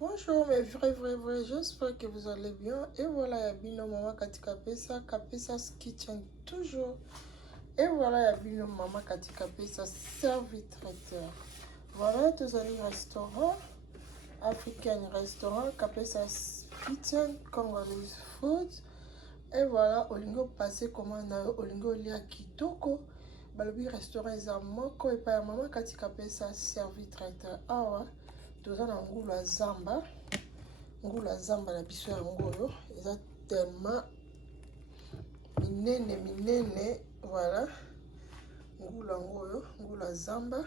Bonjour mes vrais, j'espère que vous allez bien. Et voilà, Yabino Mama Katika Pesa, Kapesa's Kitchen toujours. Et voilà, Yabino Mama Katika Pesa, servitraiteur. Voilà, tous les restaurants, African restaurant, Kapesa's Kitchen, Congolese food. Et voilà, Olingo passé commande, Olingo lia kitoko. Balobi restaurant ezamoko et pa Mama Katika Pesa, servitraiteur. Ah ouais. Toza na ngulu ya zamba na biso yango oyo eza tellement minene voilà ngulu yango oyo ngulu ya zamba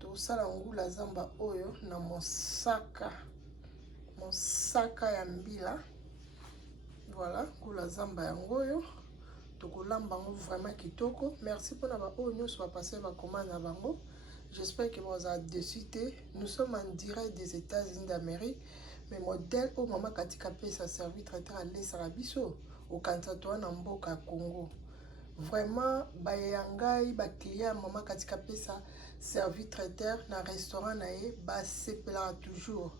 tosala ngulu ya zamba oyo na mosaka ya mbila voilà ngulu ya zamba yango oyo tokolamba yango vraiment kitoko. Merci mpona baoyo nyonso bapase bacommande na bango. J'espère que vous avez décidé. Nous sommes en direct des États-Unis d'Amérique. Mais modèle au Mama Katika Pesa servitraiteur à l'Esarabiso au Kantato na mboka Congo. Vraiment, bayangai, ba client Mama Katika Pesa servitraiteur na restaurant nae ba sepela toujours.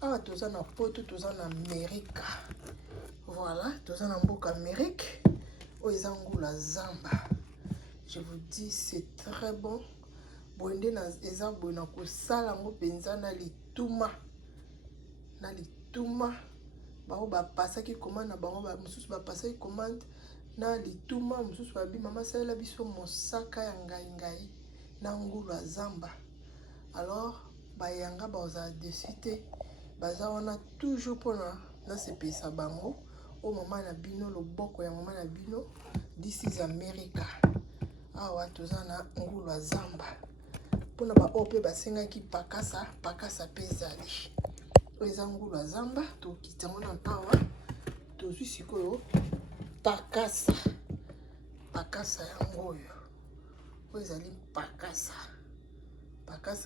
Ah, toza na poto, toza na Amérique. Voilà, toza na mboka Amérique. Oizangu la zamba. Je vous dis, c'est très bon. Bonde na eza bona kosala ngo penza na lituma bao ba pasaki commande na bango ba mususu ba pasaki commande na lituma mususu ba bi mama sala biso mosaka ya ngai na ngulu ya zamba. Alors ba yanga ba oza décider baza wana toujours pona na sepesa bango o mama na bino loboko ya mama na bino this is America. Awa toza na ngulu ya zamba. Pour na ba ope basengaki pakasa pezali oza ngulu ya zamba tokitango na awa tozwi sikoyo pakasa yango oyo ezali pakasa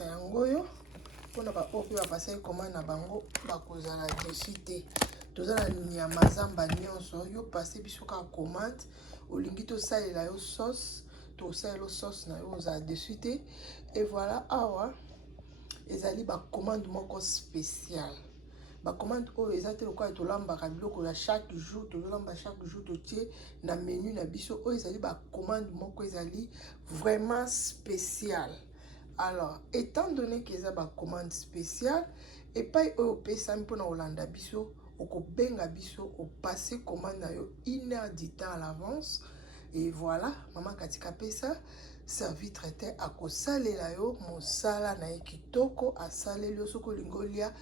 yango oyo mpona ba ope bapasaki commande na bango bakozala desite. Toza na nyama zamba nyonso yo pase biso ka commande olingi tosalela yo sauce tosalela sauce na yo oza desite. Et voilà, awa ezali ba commande moko spécial. Ba commande oyo ezate lokola tolambaka biloko ya chaque jour, tolamba chaque jour totie na menu na biso oyo ezali ba commande moko ezali vraiment spécial. Alors, étant donné que eza ba commande spécial et pas oyo pesami mpona olanda biso, okobenga biso o passer commande na yo 1 heure du temps à l'avance. Et voilà, Mama Katika Pesa servitraiteur akosalela yo mosala na kitoko asaleli yo soko lingolia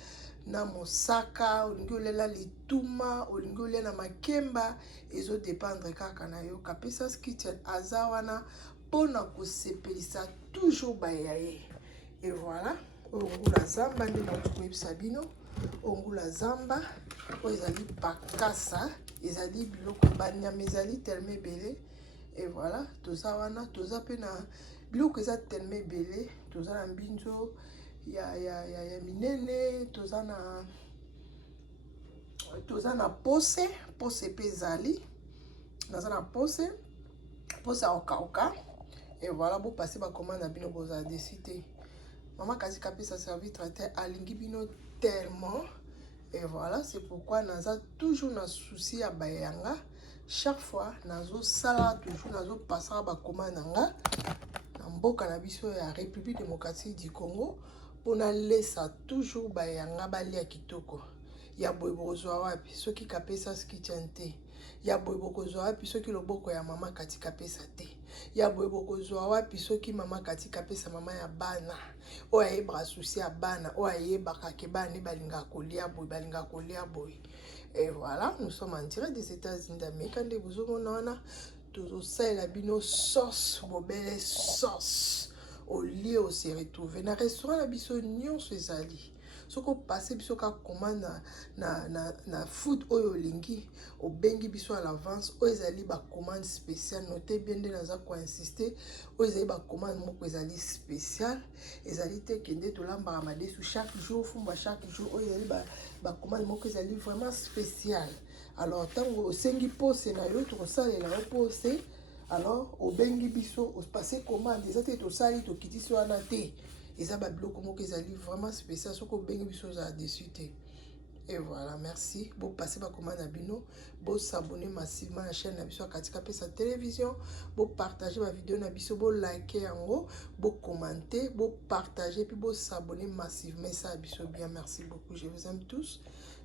na mosaka olingolela lituma olingolia na makemba ezo dépendre kaka na yo. Kapesa's Kitchen aza wana pona kosepelisa toujours bayaye. Et voilà, ongula zamba nde na koyebisa bino ongula zamba oyo ezali pakasa ezali biloko banyama ezali tellement ebele. Et voilà, toza wana toza pe na biloko eza tellement ebele, toza na mbinzo ya minene, toza na pose pe ezali naza na pose ya okauka. Et voilà, bo passer ba commande na bino boza décider. Mama Katika Pesa servitraiteur alingi bino tellement. Et voilà, c'est pourquoi naza toujours na souci ya bayanga. Chaque fois nazo sala toujours nazo passer ba commande nga na mboka na biso ya République démocratique du Congo pona lesa toujours bayanga balia kitoko. Ya boyebokozwa wapi soki Kapesa's Kitchen te, ya boyebokozwa wapi soki loboko ya Mama Katika Pesa te, ya boyebokozwa wapi soki Mama Katika Pesa mama ya bana oyo ayebaka souci ya bana oyo ayebaka ke bana balinga kolia boy. Et voilà, nous sommes en direct des États-Unis d'Amérique. Quand vous avez tout ça, la bino sauce, belle sauce. Au lieu où se retrouver. Dans le restaurant, la biso nyon se zali. Ce qu'on passe, biso ka commande na food oyo lingi. Au bengi biso à l'avance. O ezali ba commande spéciale. Notez bien de naza ko insister. O ezali ba commande moko ezali spécial. Ezali te kende to lamba ramade sous chaque jour. Fumba chaque jour. O ezali ba commande moko ezali vraiment spécial. Alors tango osengi pose na yo to kosalela yo pose. Alors au bengi biso o passer commande ezate to sali to kitisi wana te. eza ba biloko moko ezali vraiment spécial soko bengi biso za dessus te. Et voilà, merci. Bon, passez par commande à Bino. Bon, s'abonner massivement à la chaîne Nabiso Katika Pesa Télévision. Bon, partager ma vidéo Nabiso. Bon, liker en haut. Bon, commenter. Bon, partager. Puis, bon, s'abonner massivement. Ça, Nabiso bien. Merci beaucoup. Je vous aime tous.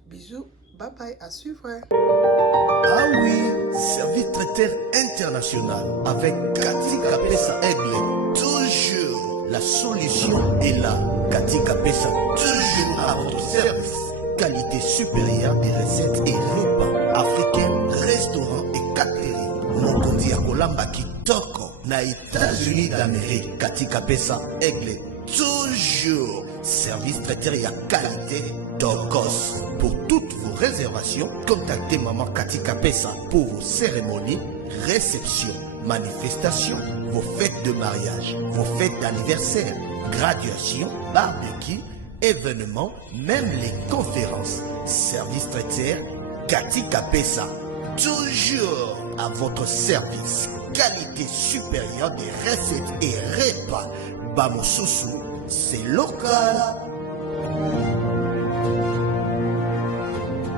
Bisous. Bye bye. À suivre. Ah oui, service traiteur international avec Katika Pesa Aigle. Toujours la solution est là. Katika Pesa, toujours à votre service. Qualité supérieure des recettes et repas africains, restaurants et catering. Mokondi ya kolamba kitoko na États-Unis d'Amérique. Katika Pesa Aigle. Toujours service traiteur et à qualité Tokos. Pour toutes vos réservations, contactez Maman Katika Pesa pour vos cérémonies, réceptions, manifestations, vos fêtes de mariage, vos fêtes d'anniversaire, graduation, barbecue, événements, même les conférences. Service traiteur Katika Pesa. Toujours à votre service. Qualité supérieure des recettes et repas. Bamosusu, c'est local.